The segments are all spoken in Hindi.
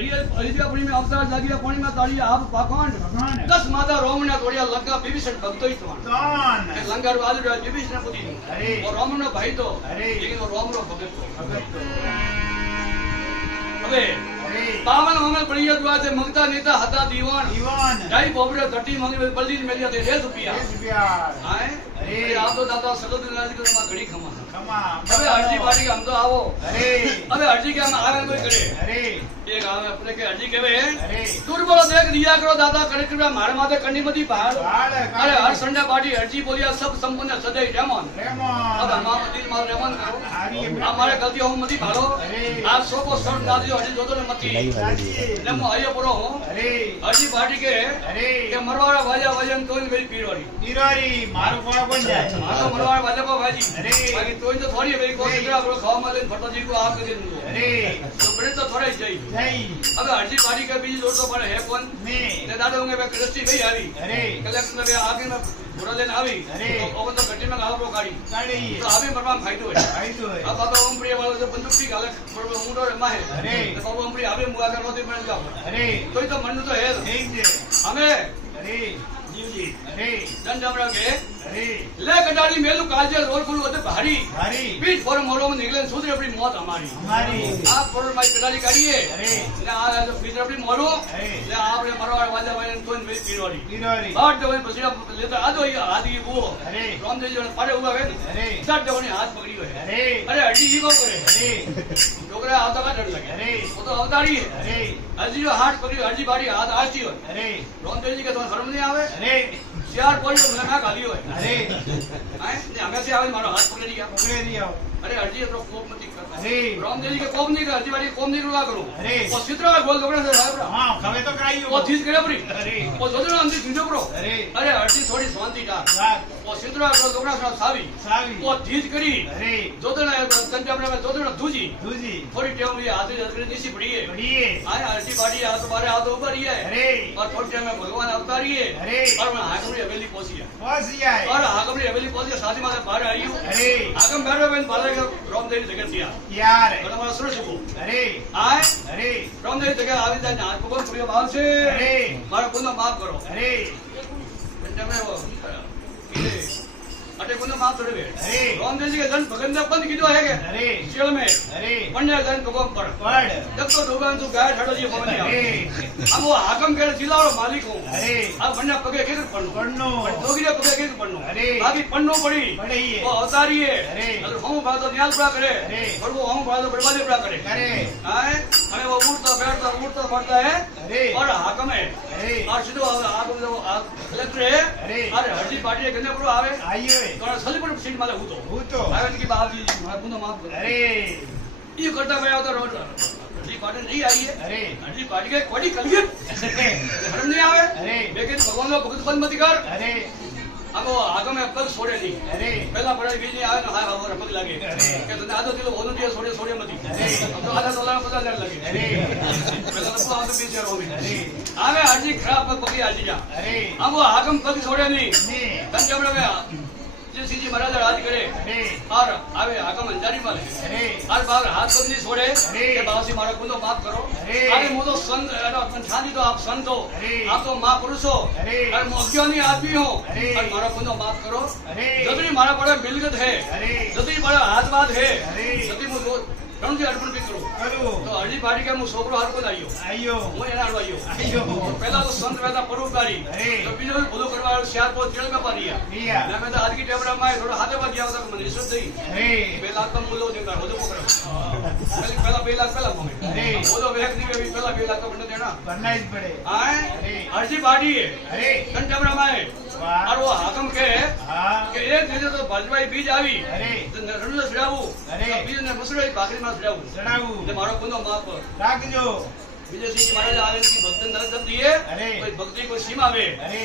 અયોધ્યાપુરી में अवतार जागिया पानी में ताड़िया आप पाखंड 10 माता रोमना तोड़िया लंका विभीषण भक्तो ही तोड़ लंका रो आदि विभीषण पुती और रोम नो भाई तो लेकिन वो रोम रो भगत तो अबे पावन मंगल बढ़िया दुआ से मंगता नेता हता दीवान ढाई बोबरे धरती मंगल बल्दी मेलिया दे 10 रुपया आए अरे आप तो दादा सगल दिन लाज को घड़ी खमा अबे अर्जी पार्टी हम तो आवो अबे अर्जी के हम आवे कोई करे एक आवे अपने के अर्जी केवे दूर बोलो देख दिया करो दादा करे कृपया मारे माथे कंडी मती पहाड़ अरे हर संडा पार्टी अर्जी बोलिया सब संपूर्ण सदै रेमन अब हम दिन मार रेमन करो हमारे गलती हो मती भालो आप सो को सर दादी अर्जी दो ने मती ले मो आयो परो अर्जी पार्टी के मरवाड़ा वाजा वजन तो मेरी पीरवारी मारो कोण बन जाए मारो मरवाड़ा वाजा को भाजी बाकी तो थोड़ी मेरी को इधर आपको खाओ माले फटाजी को आप के दिन तो बड़े तो थोड़े जाई अब अर्जी पार्टी के बीच दो तो बड़े है कौन ने दादा होंगे मैं कृष्टि भाई आवी कलेक्टर में आगे में पूरा दिन आवी तो ओवन तो गट्टी में गाव रो गाड़ी तो आवे मरवा फायदो है अब बाबा ओम प्रिय वाला जो बंदूक की गाले बड़ो मुंडो रमा है तो बाबा ओम प्रिय आवे मुआ कर रोती पड़ जाओ तो मन तो है हमें जी दंडमरा के ले कटारी मेलू काजे रोल फुल होते भारी बीच पर मोरो में निकले सुधरे अपनी मौत हमारी आप पर माई कटारी करिए ले आ जो बीच अपनी मोरो ले आप ने मरवा वाजा वाले तो में पीरवारी बाट तो पसीना लेता आदो ये आदि वो रामदेव जी ने पड़े हुआ है सट जो ने हाथ पकड़ी है अरे हड्डी ही को करे डोकरा आता का डर लगे वो तो अवतारी है हड्डी जो हाथ पकड़ी हड्डी बाड़ी हाथ आती हो रामदेव जी के तो शर्म नहीं आवे चार कोई तो लगा गाली हो ने हमें से आवे मारो हाथ पकड़ दिया अरे अर्जी तो कोप मत कर रामदेव जी के कोप नहीं कर अर्जी वाली कोप नहीं रुका करो वो चित्र में बोल दोगड़ा से साहब हां खवे तो कराई वो चीज करे परी वो जोजो अंदर चीजो करो अरे अर्जी थोड़ी शांति डाल वो चित्र में बोल दोगड़ा से सावी वो चीज करी जोजो ने तंजाबरा में जोजो ने दूजी थोड़ी टेम लिए हाथ से नीचे पड़ी है आए अर्जी बाड़ी हाथ बारे हाथ ऊपर ही है और थोड़ी टाइम में भगवान अवतारी है और मैं हाकमरी हवेली पहुंची है और हाकमरी हवेली पहुंची साथी माथे बाहर आई हूं हाकम बैठो बहन बाले रामदेव जगह दिया यार है बड़ा सुनो सुको आए रामदेव जगह आवी जाए हाथ पकड़ पूरे भाव से मारा गुनाह माफ करो पंजाब में वो अटे गुनाह माफ कर दे रामदेव जी के जन भगन ने बंद कीधो है के जेल में पंडे जन को पड़ जब तो दुकान तो गाय ठाड़ो जी पवन दिया हम वो हाकम के जिला रो मालिक हूं अब बन्ना पगे के पन्नो दोगी रे पगे के पन्नो बाकी पन्नो पड़ी वो अवतारी है अगर हम बात तो न्याल पूरा करे और वो हम बात तो बर्बादी पूरा करे हां हमें वो उठता पड़ता है और हाकम है और सीधो हाकम जो कलेक्टर है अरे हड्डी पार्टी के पूरा आवे आइए तो सली पर सीट माले हूं तो आवे की बात जी गुनो माफ कर ये करता गया तो रोड हड्डी पार्टी नहीं आई है हड्डी पार्टी के कोड़ी कलिए धर्म नहीं आवे लेकिन भगवान को भक्त बंद मत कर अब वो आगम में पग छोड़े नहीं पहला बड़ा बीज नहीं आवे ना हां हमारा पग लगे के तो आधो किलो होनो दिया छोड़े मत अब तो आधा डॉलर पता लग लगे पहला तो आधो बीज रो में आवे हड्डी खराब पग पगी आजी जा अब वो आगम पग छोड़े नहीं पंजाब में सीधी महाराज राज करे और आवे हाकम अंजारी वाले और बाहर हाथ पग नहीं छोड़े के बाबा मारा गुनो माफ करो अरे मो तो संत अपन शादी तो आप संत हो आप तो महापुरुष हो और मो अज्ञानी आदमी हो और मारा गुनो माफ करो जतनी मारा बड़ा मिलगत है जतनी बड़ा हाथ बात है जतनी मो रण जी अर्पण भी करो तो हरजी पार्टी के मु छोकरो हर को आयो मु एना आयो तो पहला तो संत वेदा परोपकारी तो बीजो भी भलो करवा शार को जेल में पारिया ना मैं तो आज की टेबरा में थोड़ा हाथे पर गया था मन रिश्वत दई बेला कम बोलो देता हो जो करो पहला बेला पहला मगे वो तो व्यक्ति में भी पहला बेला तो बंद देना करना ही पड़े आए हरजी पार्टी है टेबरा में और वो हाकम के एक दिन तो भाजपाई बीज आवी तो रणुला छड़ावू बीज ने मुसराई भाकरी में छड़ावू ने मारो गुनो माफ राखजो विजय सिंह महाराज आवे की भक्ति नरक कर दिए कोई भक्ति कोई सीमा में अरे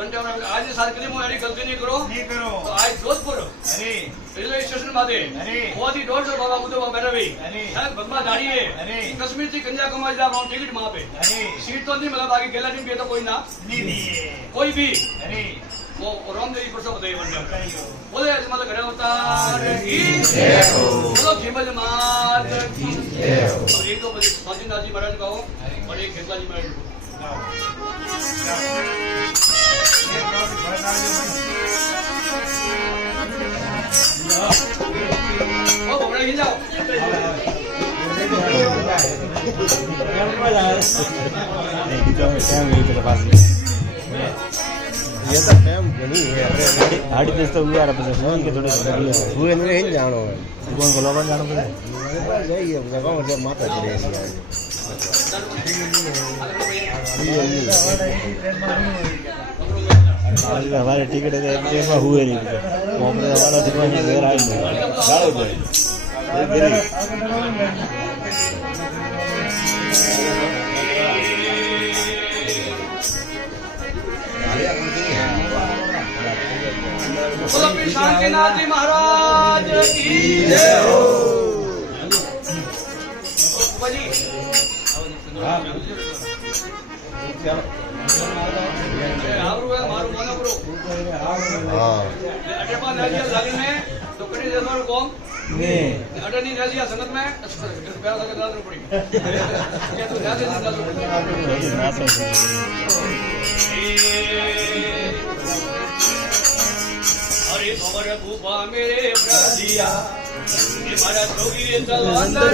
बंजारा आज साल के लिए मो एडी गलती नहीं करो तो आज जोधपुर रेलवे स्टेशन माथे बहुत ही 150 बाबा उदो बैठे शायद भगवा दाढ़ी है कश्मीर से कन्याकुमारी जा रहा टिकट वहां पे सीट तो नहीं मिला बाकी गैलरी में तो कोई ना नहीं कोई भी वो रामदेवी प्रसाद बताइए बन जाओ बोले माता घरे अवतार की जय हो बोलो खेमल मात की जय हो और एक तो स्वाधीननाथ जी महाराज गाओ और एक खेमला जी महाराज ओ बोले हिल जाओ ये तो फैम घणी है हाड़ी देश तो हुआ रहा बस फोन के थोड़े हुए नहीं हिल जानो है कौन को लोगन जानो पड़े जाइए जगह जब माता चले आज हमारे टिकट है में हुए नहीं मोहम्मद हमारा दीवानी घर आई नहीं गाड़ो दे बोलो शांतिनाथ जी महाराज की जय हो जी मारू मानो करो हां अटे पास नाजिया लाली में तो कड़ी दे मारो कौन नहीं अटे नहीं नाजिया संगत में पैसा लगा दादर पड़ी क्या तो ज्यादा दिन दादर पड़ी अरे खबर भूपा मेरे ब्राजिया ये मारा जोगी रे चलो अंदर